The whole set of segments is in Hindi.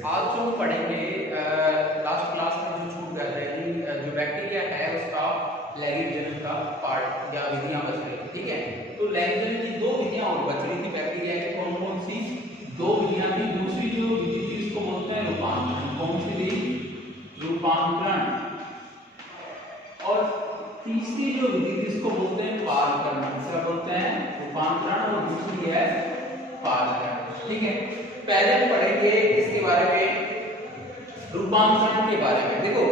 आज जो पढ़ेंगे लास्ट क्लास में जो छूट गया है कि जो बैक्टीरिया है उसका लैगिड जनन का पार्ट या विधियां बच रही थी, ठीक है। तो लैगिड जनन की दो विधियां और बच रही थी बैक्टीरिया की, कौन कौन सी दो विधियां थी। दूसरी जो विधि थी इसको बोलते हैं रूपांतरण, कौन सी थी, रूपांतरण। और तीसरी जो विधि थी इसको बोलते हैं पारकरण, इसका बोलते हैं रूपांतरण और दूसरी है पारकरण, ठीक है। पहले पढ़ेंगे इसके बारे में, रूपांतरण के बारे में। देखो,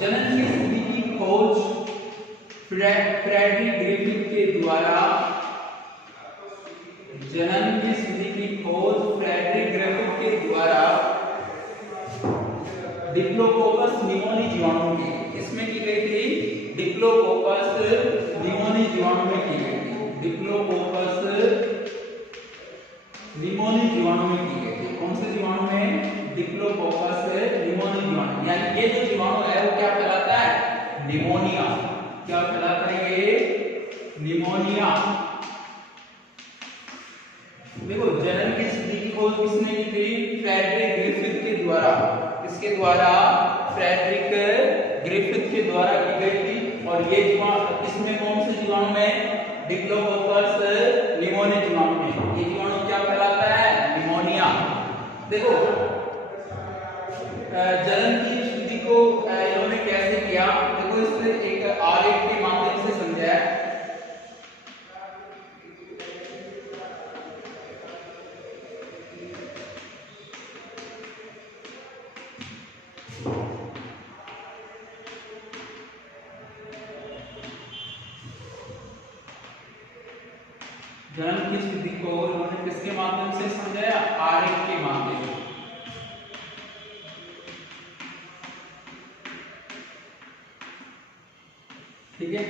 जनन की विधि की खोज फ्रेडरिक ग्रिफिथ के द्वारा, जनन की विधि की खोज फ्रेडरिक ग्रिफिथ के द्वारा डिप्लोकोकस निमोनी जीवाणु की, इसमें की गई थी, डिप्लोकोकस निमोनी जीवाणु में की गई थी, डिप्लोकोकस निमोनी जीवाणु में की गई थी। कौन से जीवाणु में, डिप्लोकोकस निमोनी जीवाणु। यानी ये जो जीवाणु है वो क्या कहलाता है, निमोनिया। क्या कहलाता है ये, निमोनिया। देखो, जनन की स्थिति की खोज किसने की थी, फ्रेडरिक ग्रिफिथ के द्वारा। इसके द्वारा, फ्रेडरिक ग्रिफिथ के द्वारा की गई थी। और ये जीवाणु इसमें कौन से जीवाणु में, डिप्लोकोकस निमोनी जीवाणु में। ये जीवाणु क्या कहलाता है, निमोनिया। देखो, जनन की स्थिति को इन्होंने कैसे किया, देखो इसने एक आरेख के माध्यम से समझाया। जनन की स्थिति को उन्होंने किसके माध्यम से समझाया, आरेख के माध्यम से। ठीक है।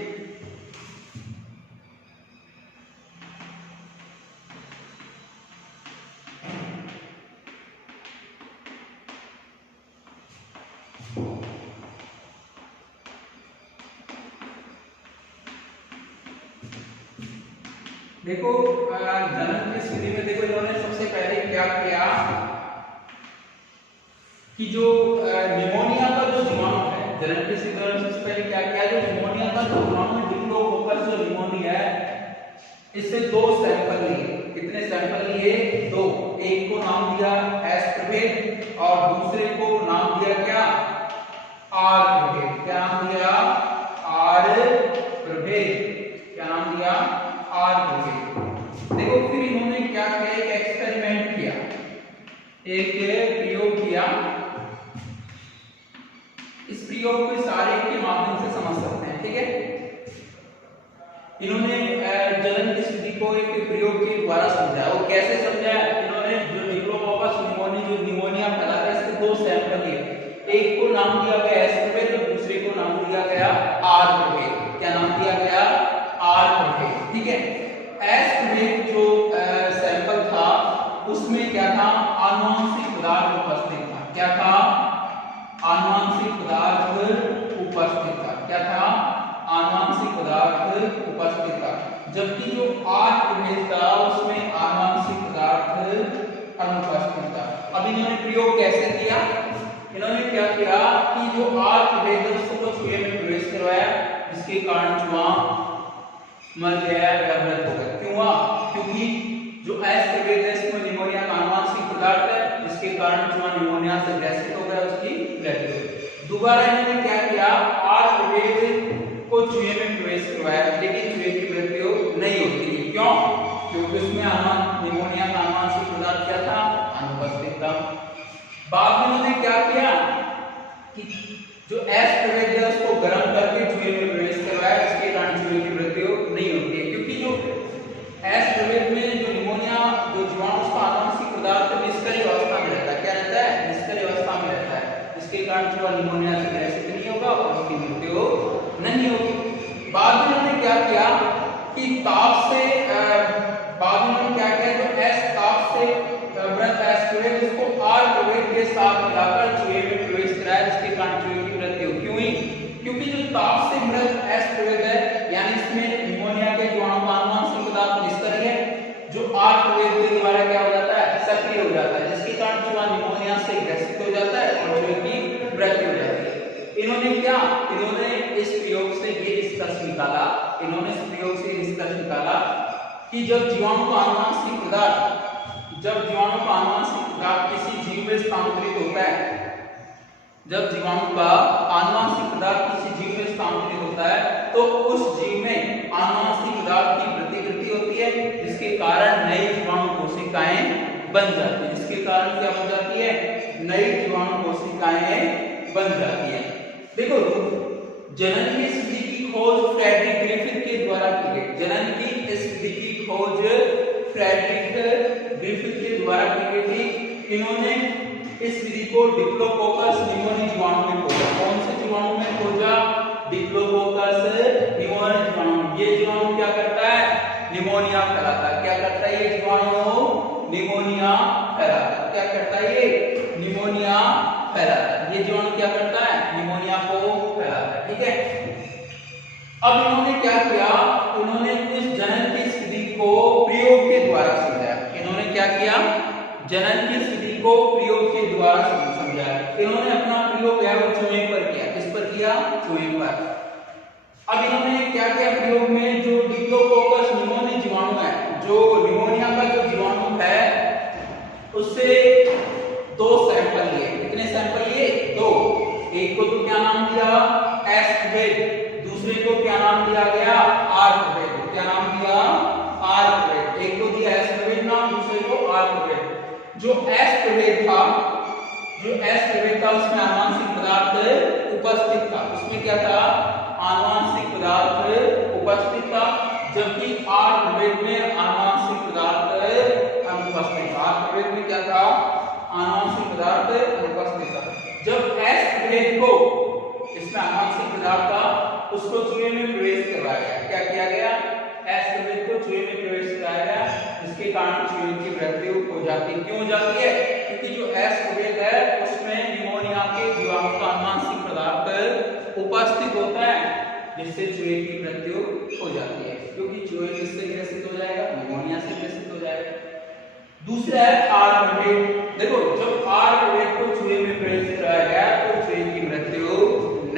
देखो, जनन की स्थिति में देखो इन्होंने सबसे पहले क्या किया कि जो निमोनिया का जो जीवाणु है, जनन की स्थिति में सबसे पहले क्या किया, जो निमोनिया का जो जीवाणु डिप्लोकोकस जो निमोनिया है, इससे दो सैंपल लिए। कितने सैंपल लिए, दो। एक को नाम दिया एस प्रभेद और दूसरे को नाम दिया क्या, आर प्रभेद। क्या नाम दिया, आर प्रभेद। क्या नाम दिया, आर प्रभेद। देखो, फिर इन्होंने क्या किया, एक एक्सपेरिमेंट किया, एक प्रयोग किया। इस प्रयोग को सारे के माध्यम से समझ सकते हैं, ठीक है। इन्होंने जनन की स्थिति को एक प्रयोग के द्वारा समझाया। वो कैसे समझाया, इन्होंने जो डिप्लोकोकस निमोनी जो निमोनिया फैलाता है, इसके दो सैंपल लिए। एक को नाम दिया गया एस प्रभेद और दूसरे को नाम दिया गया आर प्रभेद। क्या नाम दिया गया, आर प्रभेद, ठीक है। एस प्रभेद जो सैंपल था उसमें क्या था, आनुवंशिक पदार्थ उपस्थित था। क्या था, आनुवंशिक पदार्थ उपस्थित था। क्या था, आनुवंशिक पदार्थ उपस्थित था। जबकि जो आर प्रभेद था उसमें आनुवंशिक पदार्थ अनुपस्थित था। अब इन्होंने प्रयोग कैसे किया, इन्होंने क्या किया कि जो आर प्रभेद है उसको चूहे में प्रवेश करवाया, जिसके कारण चूहा मर गया या मृत हो गया। क्यों हुआ, क्योंकि जो एस प्रभेद है इसमें निमोनिया का आनुवंशिक पदार्थ है, जिसके कारण चूहा निमोनिया से ग्रसित हो गया, उसकी मृत्यु हुई। दोबारा इन्होंने क्या किया, आर प्रभेद को चूहे में प्रवेश करवाया, लेकिन चूहे की मृत्यु नहीं होती थी। क्यों, क्योंकि उसमें निमोनिया का आनुवंशिक पदार्थ क्या था, अनुपस्थित था। बाद में उन्होंने क्या किया कि जो एस प्रभेद है उसको गर्म करके चूहे में प्रवेश करवाया, जिसके कारण चूहे की मृत्यु नहीं होती है। क्योंकि जो एस प्रभेद में जो निमोनिया जो जीवाणु उसका आनुवंशिक पदार्थ निष्क्रिय अवस्था में रहता है। क्या रहता है, निष्क्रिय अवस्था में रहता है, जिसके कारण चूहा निमोनिया से ग्रसित नहीं होगा और उसकी मृत्यु नहीं होगी। बाद में उन्होंने क्या किया कि ताप से बाद में उन्होंने क्या किया, जो एस ताप से मृत एस प्रभेद उसको आर प्रभेद के साथ मिलाकर चूहे में प्रवेश कराया, जिसके कारण चूहे की मृत्यु क्यों हुई, क्योंकि जो ताप से मृत एस प्रभेद है, यानी इसमें निमोनिया के जीवाणु का आनुवंशिक पदार्थ निष्क्रिय है, जो आर प्रभेद के द्वारा क्या हो जाता है, सक्रिय हो जाता है, जिसके कारण चूहा निमोनिया से ग्रसित मृत्यु हो जाती है। इन्होंने इस प्रयोग से ये निष्कर्ष निकाला, कि जब जीवाणु का आनुवंशिक पदार्थ किसी जीव में स्थानांतरित होता है, तो उस जीव में आनुवंशिक पदार्थ की प्रतिकृति होती है, जिसके कारण नई जीवाणु कोशिकाएं बन जाती है। नई जीवाणु कोशिकाएं बन जाती है। देखो, जनन की स्थिति की खोज फ्रेडरिक ग्रिफिथ के द्वारा की गई। इन्होंने इस विधि को डिप्लोकोकस निमोनिया जीवाणु में खोजा। कौन से जीवाणु में खोजा? डिप्लोकोकस निमोनिया जीवाणु। ये जीवाणु क्या करता है? निमोनिया फैलाता है। ये जीवाणु निमोनिया फैलाता है। निमोनिया को फैलाता है। ठीक है। अब इन्होंने क्या किया? इन्होंने इस जनन की स्थिति को प्रयोग के द्वारा समझाया। इन्होंने अपना प्रयोग है वो चूहे पर किया। किस पर किया? चूहे पर। अब इन्होंने क्या किया प्रयोग में? जो डिप्लोकोकस निमोनिया जीवाणु है, जो निमोनिया का जो जीवाणु है, उससे 2 सैंपल लिए। कितने सैंपल लिए? 2। एक को तो क्या नाम दिया? S probate. दूसरे को क्या नाम दिया गया? R probate. एक को दिया एस प्रोबेट नाम, दूसरे को आर प्रोबेट। जो एस प्रोबेट था उसमें आनुवंशिक पदार्थ उपस्थित था। जबकि आर प्रोबेट में आनुवंशिक पदार्थ अनुपस्थित था। जब एस प्रोबेट को इसमें आनुवंशिक पदार्थ था, उसको चूहे में प्रवेश करवाया गया। क्या किया गया? एस प्रोबेट को चूहे में प्रवेश कराया गया, जिसके कारण चूहे की मृत्यु हो जाती है। क्यों हो जाती है? क्योंकि जो एस प्रोबेट है उसमें निमोनिया के जीवाणु का आनुवंशिक पदार्थ उपस्थित होता है, जिससे चूहे की मृत्यु हो जाती है। क्योंकि चूहे किससे ग्रसित हो जाएगा? निमोनिया से ग्रसित हो जाएगा। दूसरा है आर प्रोबेट। देखो, जब आर प्रोबेट को चूहे में प्रवेश कराया गया तो चूहे की मृत्यु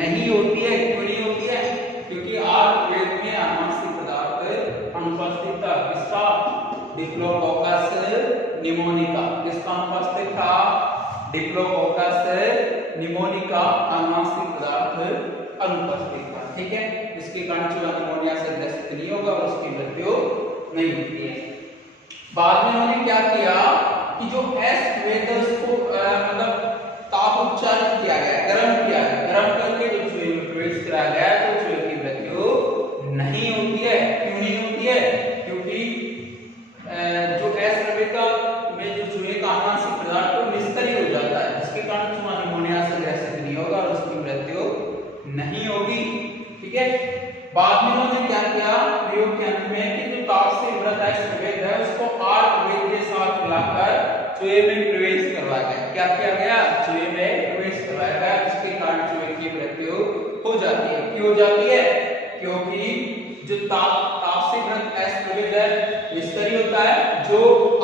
नहीं होती है। क्यों नहीं होती है? क्योंकि आर प्रोबेट में आनुवंशिक पदार्थ अनुपस्थित था। किसका? Diplococcus pneumonia. किसका अनुपस्थित था? डिप्लोकोकस निमोनिया आनुवंशिक पदार्थ अनुपस्थित था। ठीक है। इसके कारण चूहा निमोनिया से ग्रसित नहीं होगा और उसकी मृत्यु नहीं होती है। बाद में उन्होंने क्या किया कि जो एस प्रोबेट उसको मतलब ताप उपचारित किया गया, गर्म करके जो चूहे में प्रवेश कराया गया, तो चूहे की मृत्यु नहीं होती है। क्यों नहीं होती है? क्योंकि जो एस प्रोबेट में जो चूहे का आनुवंशिक पदार्थ तो निष्क्रिय हो जाता है, जिसके कारण चूहा निमोनिया से ग्रसित नहीं होगा और उसकी मृत्यु नहीं होगी। ठीक है। बाद में उन्होंने क्या किया प्रयोग के अंत में कि जो ताप से व्रत एस प्रोबेट है उसको आर प्रोबेट के साथ मिलाकर चूहे में प्रवेश करवाया गया। क्या किया गया? चूहे में प्रवेश करवाया गया, जिसके कारण चूहे की मृत्यु हो जाती है। क्यों हो जाती है? क्योंकि जो ताप से व्रत एस प्रोबेट है निष्क्रिय होता है, जो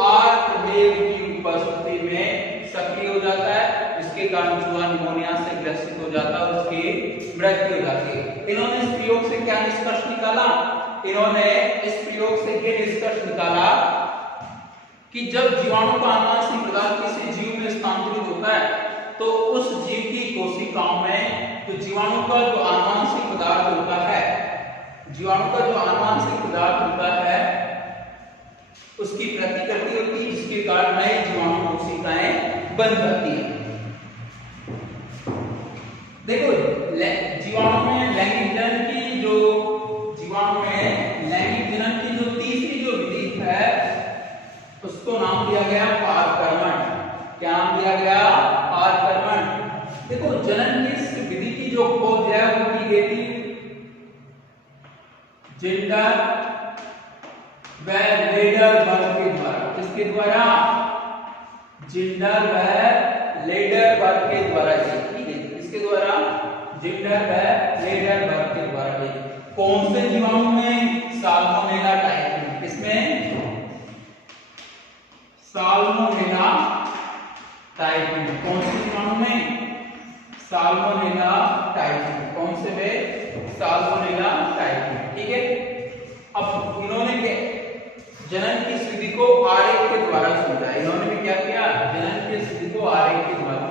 आर प्रोबेट की उपस्थिति में सक्रिय हो जाता है, जिसके कारण चूहा निमोनिया से ग्रसित हो जाता है और उसकी मृत्यु हो जाती है। इन्होंने इस प्रयोग से क्या निष्कर्ष निकाला? कि जब जीवाणु का आनुवंशिक पदार्थ किसी जीव में स्थानांतरित होता है, तो उस जीव की कोशिकाओं में जो जीवाणु का जो आनुवंशिक पदार्थ होता है उसकी प्रतिकृति होती है, जिसके कारण नई जीवाणु कोशिकाएं बन जाती है। देखो, जीवाणु में लैंगिक जनन की जो तीसरी जो विधि है उसको नाम दिया गया पारकर्मण। क्या नाम दिया गया? पारकर्मण। देखो, जनन की इस विधि की जो खोज है वो की गई थी जेंडर व लेडरबर्ग के द्वारा। किसके द्वारा? जेंडर व लेडरबर्ग के द्वारा की गई। किसके द्वारा? जेंडर व लेडरबर्ग के द्वारा की। कौन से जीवाणु में? Salmonella typhi. किसमें? Salmonella typhi. कौन से जीवाणु में? Salmonella typhi. कौन से में? Salmonella typhi. ठीक है, अब इन्होंने क्या जनन की स्थिति को आरेख के द्वारा समझा। इन्होंने भी क्या किया? जनन की स्थिति को आरेख के द्वारा,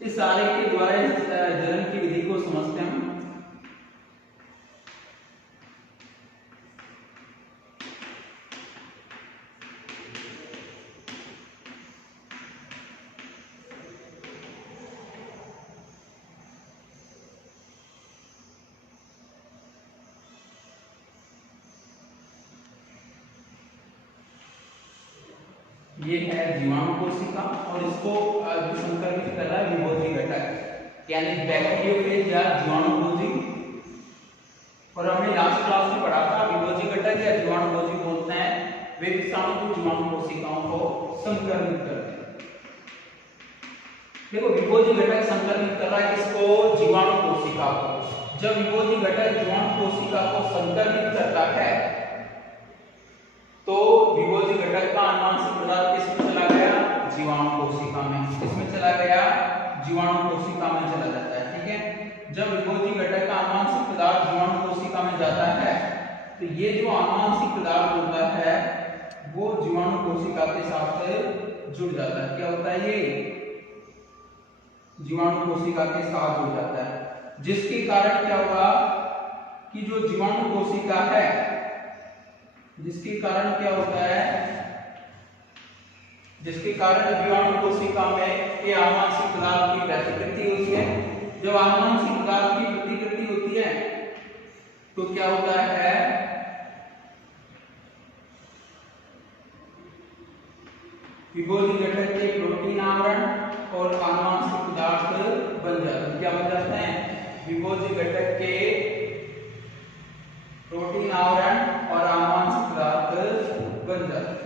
इस आरेख के द्वारा जनन की विधि को समझते हैं हम। ये है जीवाणु कोशिका और इसको जो संक्रमित कर रहा है विभोजी घटक, यानी बैक्टीरियोफेज या जीवाणुभोजी। और हमने लास्ट क्लास में पढ़ा था विभोजी घटक या जीवाणुभोजी बोलते हैं वे विषाणु को जीवाणु कोशिकाओं को संक्रमित करते हैं। देखो, विभोजी घटक संक्रमित कर रहा है किसको? जीवाणु कोशिका को। जब विभोजी घटक जीवाणु कोशिका को संक्रमित करता है तो विभोजी घटक का आनुवंशिक पदार्थ किसमें चला गया? जीवाणु कोशिका में। किसमें चला गया? जीवाणु कोशिका में चला जाता है। ठीक है, जब विभोजी घटक का आनुवंशिक पदार्थ जीवाणु कोशिका में जाता है तो ये जो आनुवंशिक पदार्थ होता है वो जीवाणु कोशिका के साथ जुड़ जाता है। क्या होता है? ये जीवाणु कोशिका के साथ जुड़ जाता है, जिसके कारण क्या होगा कि जो जीवाणु कोशिका है, जिसके कारण क्या होता है, जिसके कारण जीवाणु कोशिका में ये आनुवंशिक पदार्थ की प्रतिकृति होती है। जब आनुवंशिक पदार्थ की प्रतिकृति होती है तो क्या होता है? विभोजी घटक के प्रोटीन आवरण और आनुवंशिक पदार्थ बन जाते हैं। क्या बन जाते हैं? विभोजी घटक के प्रोटीन आवरण और आनुवंशिक पदार्थ बन जाते हैं।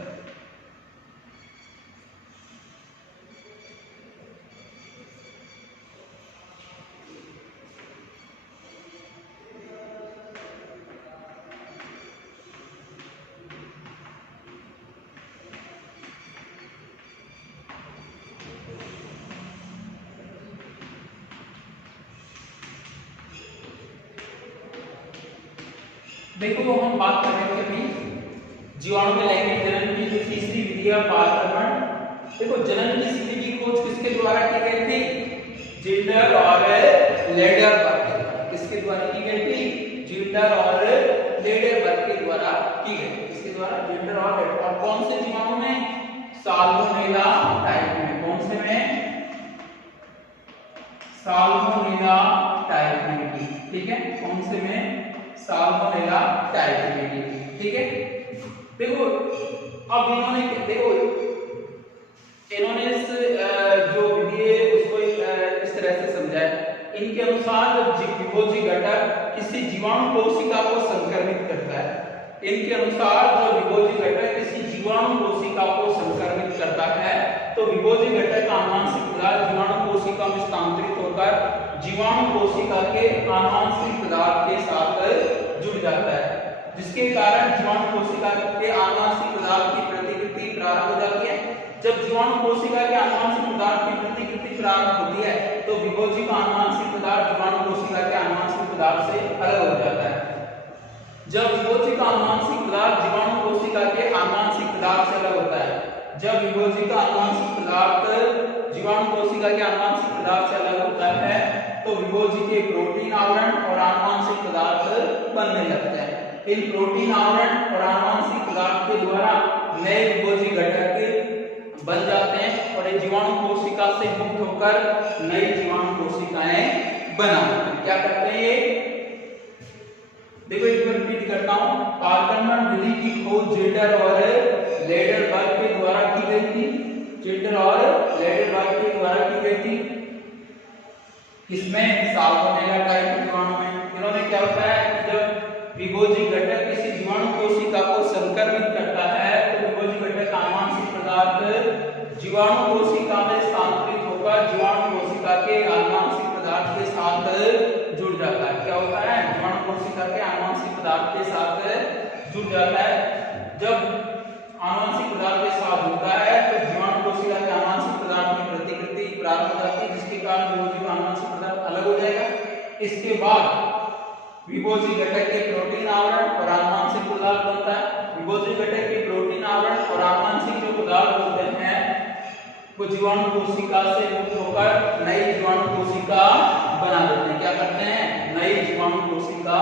देखो, हम बात कर रहे थे अभी जीवाणु के लैंगिक जनन की जो तीसरी विधि है पारगमन। देखो, जनन की स्थिति की खोज किसके द्वारा की गई थी? जिंडर और लेडरबर्ग। किसके द्वारा की गई थी? जिंडर और लेडरबर्ग के द्वारा की गई। किसके द्वारा? जिंडर और लेडरबर्ग। और कौन से जीवाणु में? साल्मोनेला टाइप में। कौन से में? साल्मोनेला टाइप में की। ठीक है, कौन से में? साल्मोनेला टाइप में की। ठीक है, देखो अब इन्होंने इस जो विधि है उसको इस तरह से समझा है। इनके अनुसार जब विभोजी घटक किसी जीवाणु कोशिका को संक्रमित करता है, इनके अनुसार जो विभोजी घटक किसी जीवाणु कोशिका को संक्रमित करता है तो विभोजी घटक का आनुवंशिक पदार्थ जीवाणु कोशिका में स्थानांतरित होकर जीवाणु कोशिका के आनुवंशिक पदार्थ के साथ जुड़ जाता है, जिसके कारण जीवाणु कोशिका के आनुवंशिक पदार्थ की प्रतिकृति प्रारंभ हो जाती है। जब जीवाणु कोशिका के आनुवंशिक पदार्थ की प्रतिकृति प्रारंभ होती है तो विभोजी का आनुवंशिक पदार्थ जीवाणु कोशिका के आनुवंशिक पदार्थ से अलग हो जाता है। जब विभोजी का आनुवंशिक पदार्थ जीवाणु कोशिका के आनुवंशिक पदार्थ से अलग होता है, जब विभोजी का आनुवंशिक पदार्थ जीवाणु कोशिका के आनुवंशिक पदार्थ से अलग होता है तो विभोजी के प्रोटीन आवरण और आनुवंशिक पदार्थ बनने लगते हैं। इन प्रोटीन आवरण और आनुवंशिक पदार्थ के द्वारा नए विभोजी घटक बन जाते हैं और ये जीवाणु कोशिका से मुक्त होकर नई जीवाणु कोशिकाएं बनाते हैं। क्या करते हैं ये? देखो, एक बार रिपीट करता हूं। पारगमन विधि की खोज जिंडर और लेडरबर्ग के द्वारा की गई थी। जिंडर और लेडरबर्ग के द्वारा की गई थी। इसमें साल्मोनेला टाइप जीवाणु में इन्होंने क्या बताया कि जब विभोजी घटक किसी जीवाणु कोशिका को संक्रमित करता है तो विभोजी घटक आनुवंशिक पदार्थ जीवाणु कोशिका में स्थानांतरित होकर जीवाणु कोशिका के आनुवंशिक पदार्थ के साथ जुड़ जाता है। क्या होता है? जीवाणु कोशिका के आनुवंशिक पदार्थ के साथ जुड़ जाता है। जब आनुवंशिक पदार्थ के साथ जुड़ता है तो जीवाणु कोशिका के आनुवंशिक पदार्थ इसके बाद विभोजी घटक के प्रोटीन आवरण और आनुवंशिक पदार्थ बनता है। विभोजी घटक के प्रोटीन आवरण और आनुवंशिक जो पदार्थ होते हैं वो जीवाणु कोशिका से मुक्त होकर नई जीवाणु कोशिका बना देते हैं। क्या करते हैं? नई जीवाणु कोशिका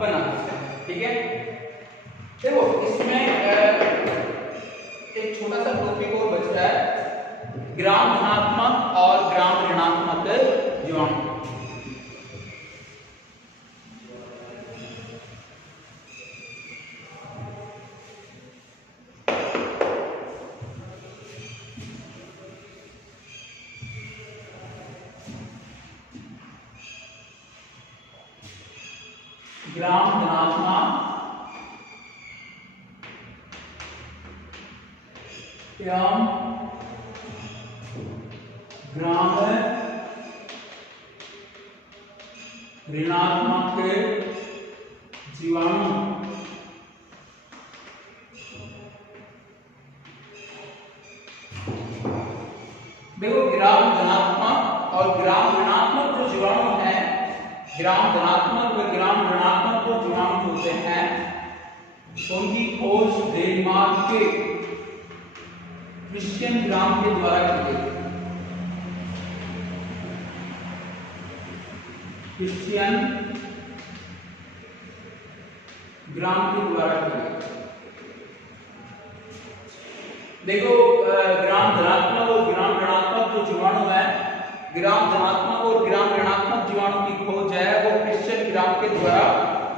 बना देते हैं। ठीक है, देखो इसमें एक छोटा सा टॉपिक और बच रहा है, ग्राम धनात्मक और ग्राम ऋणात्मक जीवाणु। ग्राम धनात्मक एवं ग्राम ऋणात्मक जीवाणु। देखो ग्राम धनात्मक और ग्राम ऋणात्मक जो जीवाणु है, ग्राम धनात्मक व ग्राम ऋणात्मक जो जीवाणु होते हैं उनकी खोज डेनमार्क के क्रिश्चियन ग्राम के द्वारा की गई। क्रिश्चियन ग्राम के द्वारा की गई। देखो ग्राम धनात्मक और ग्राम ऋणात्मक जो जीवाणु है, ग्राम धनात्मक और ग्राम ऋणात्मक जीवाणु की खोज है वो क्रिश्चियन ग्राम के द्वारा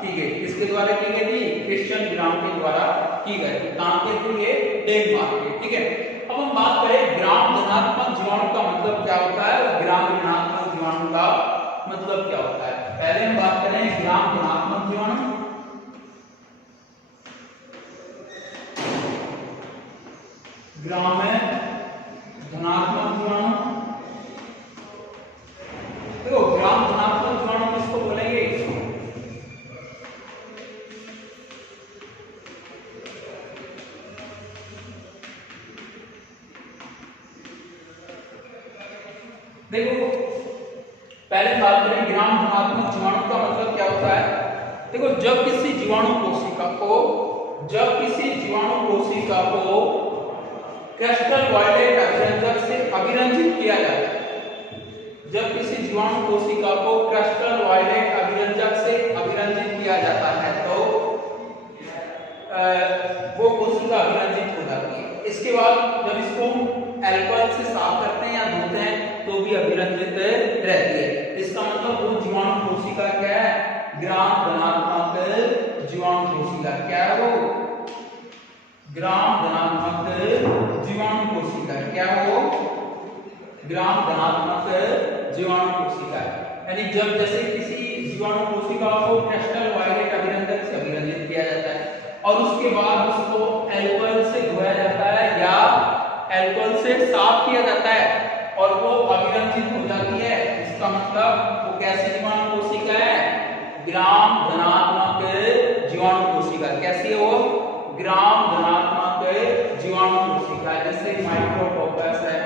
की गई। किसके द्वारा की गई थी? क्रिश्चियन ग्राम के द्वारा की गई। कहां के थ्रू? ये डेनमार्क के। ठीक है, अब हम बात करें ग्राम धनात्मक जीवाणु का मतलब क्या होता है और ग्राम ऋणात्मक जीवाणु का मतलब क्या होता है। पहले हम बात करें ग्राम धनात्मक जीवाणु। ग्राम धनात्मक जीवाणु, देखो ग्राम धनात्मक जीवाणु किसको बोलेंगे? देखो पहले बात करें ग्राम धनात्मक जीवाणु का मतलब क्या होता है। देखो जब किसी जीवाणु कोशिका को क्रिस्टल वायलेट अभिरंजक से अभिरंजित किया जाता है, जब किसी जीवाणु कोशिका को क्रिस्टल वायलेट अभिरंजक से अभिरंजित किया जाता है तो वो कोशिका अभिरंजित हो जाती है। इसके बाद जब इसको अल्कोहल से साफ करते हैं या धोते हैं तो भी अभिरंजित रहती है। इसका मतलब वो जीवाणु कोशिका क्या है? ग्राम धनात्मक जीवाणु कोशिका। क्या है वो? ग्राम धनात्मक जीवाणु कोशिका। क्या वो? ग्राम धनात्मक जीवाणु कोशिका। यानी जब जैसे किसी जीवाणु कोशिका को क्रिस्टल वायलेट अभिरंजक से अभिरंजित किया जाता है और उसके बाद उसको अल्कोहल से धोया जाता है या अल्कोहल से साफ किया जाता है और वो अभिरंजित हो जाती है, इसका मतलब वो कैसी जीवाणु कोशिका है? ग्राम धनात्मक जीवाणु कोशिका। कैसी है वो? ग्राम धनात्मक जीवाणु कोशिका, जैसे माइक्रोकोकस है।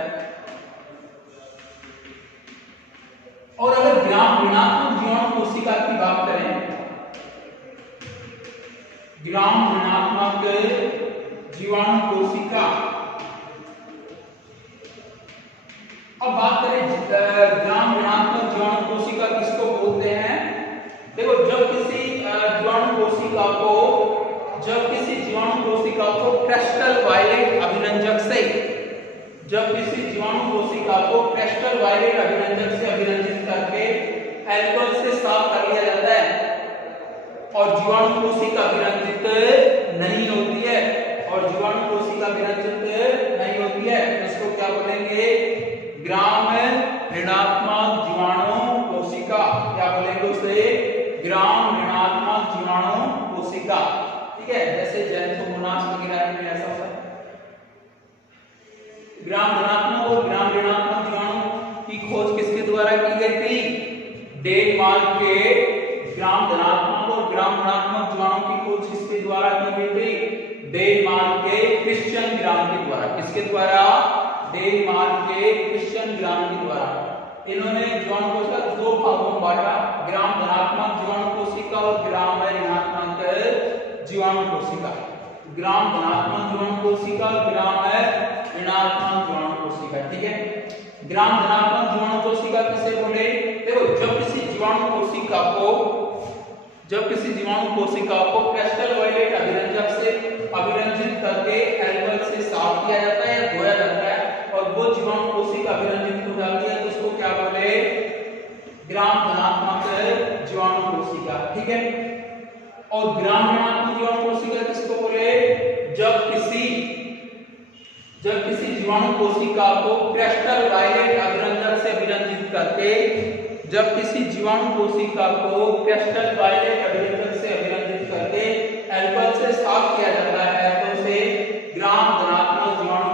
और अगर ग्राम ऋणात्मक जीवाणु कोशिका की बात करें, ग्राम ऋणात्मक जीवाणु कोशिका, अब बात करें ग्राम ऋणात्मक जीवाणु कोशिका किसको बोलते हैं। देखो जब किसी जीवाणु कोशिका को क्रिस्टल वायलेट अभिरंजक से, जब किसी जीवाणु कोशिका को क्रिस्टल वायलेट अभिरंजक से अभिरंजित करके अल्कोहल से साफ कर लिया जाता है और जीवाणु कोशिका अभिरंजित नहीं होती है तो इसको क्या बोलेंगे? ग्राम ऋणात्मक जीवाणु कोशिका। क्या बोलेंगे उसे? ग्राम ऋणात्मक जीवाणु कोशिका। ठीक है, जैसे ज़ैंथोमोनास वगैरह में ऐसा होता है। ग्राम धनात्मक और ग्राम ऋणात्मक जीवाणु की खोज किसके द्वारा की गई थी? डेनमार्क के ग्राम धनात्मक और ग्राम ऋणात्मक जीवाणु की खोज किसके द्वारा की गई थी? डेनमार्क के क्रिश्चियन ग्राम के द्वारा। किसके द्वारा? डेनमार्क के क्रिश्चियन ग्राम के द्वारा। इन्होंने जीवाणु कोशिका दो भागों में बांटा, ग्राम धनात्मक जीवाणु कोशिका और ग्राम ऋणात्मक जीवाणु कोशिका। ग्राम धनात्मक जीवाणु कोशिका और ग्राम ऋणात्मक जीवाणु कोशिका। ठीक है, ग्राम धनात्मक जीवाणु कोशिका किसे बोले? देखो, जब किसी जीवाणु कोशिका को क्रिस्टल वायलेट अभिरंजक से अभिरंजित करके एल्कोहल से साफ किया जाता है या धोया जाता है और वो जीवाणु कोशिका अभिरंजित हो जाती है तो उसको क्या बोले? ग्राम धनात्मक जीवाणु कोशिका। ठीक है, और ग्राम ऋणात्मक जीवाणु कोशिका किसको बोले? जब किसी जीवाणु कोशिका को क्रिस्टल वायलेट अभिरंजक से अभिरंजित करके एल्कोहल से साफ किया जाता है तो उसे ग्राम ऋणात्मक जीवाणु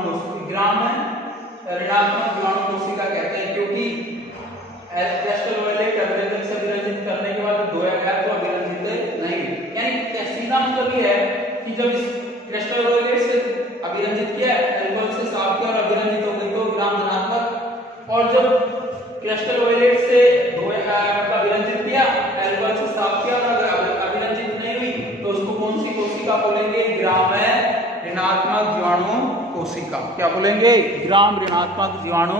कोशिका कहते हैं, क्योंकि क्रिस्टल वायलेट अभिरंजक से अभिरंजित करने के बाद धोया गया तो अभिरंजित नहीं। यानी सीधा मतलब ये है कि जब इस क्रिस्टल वायलेट से अभिरंजित किया, एल्कोहल से साफ किया और अभिरंजित हो गई तो ग्राम धनात्मक, और जब क्रिस्टल वायलेट से अभिरंजित किया, एल्कोहल से साफ किया और अभिरंजित नहीं हुई तो उसको कौन सी कोशिका बोलेंगे? ग्राम ऋणात्मक जीवाणु कोशिका। क्या बोलेंगे? ग्राम ऋणात्मक जीवाणु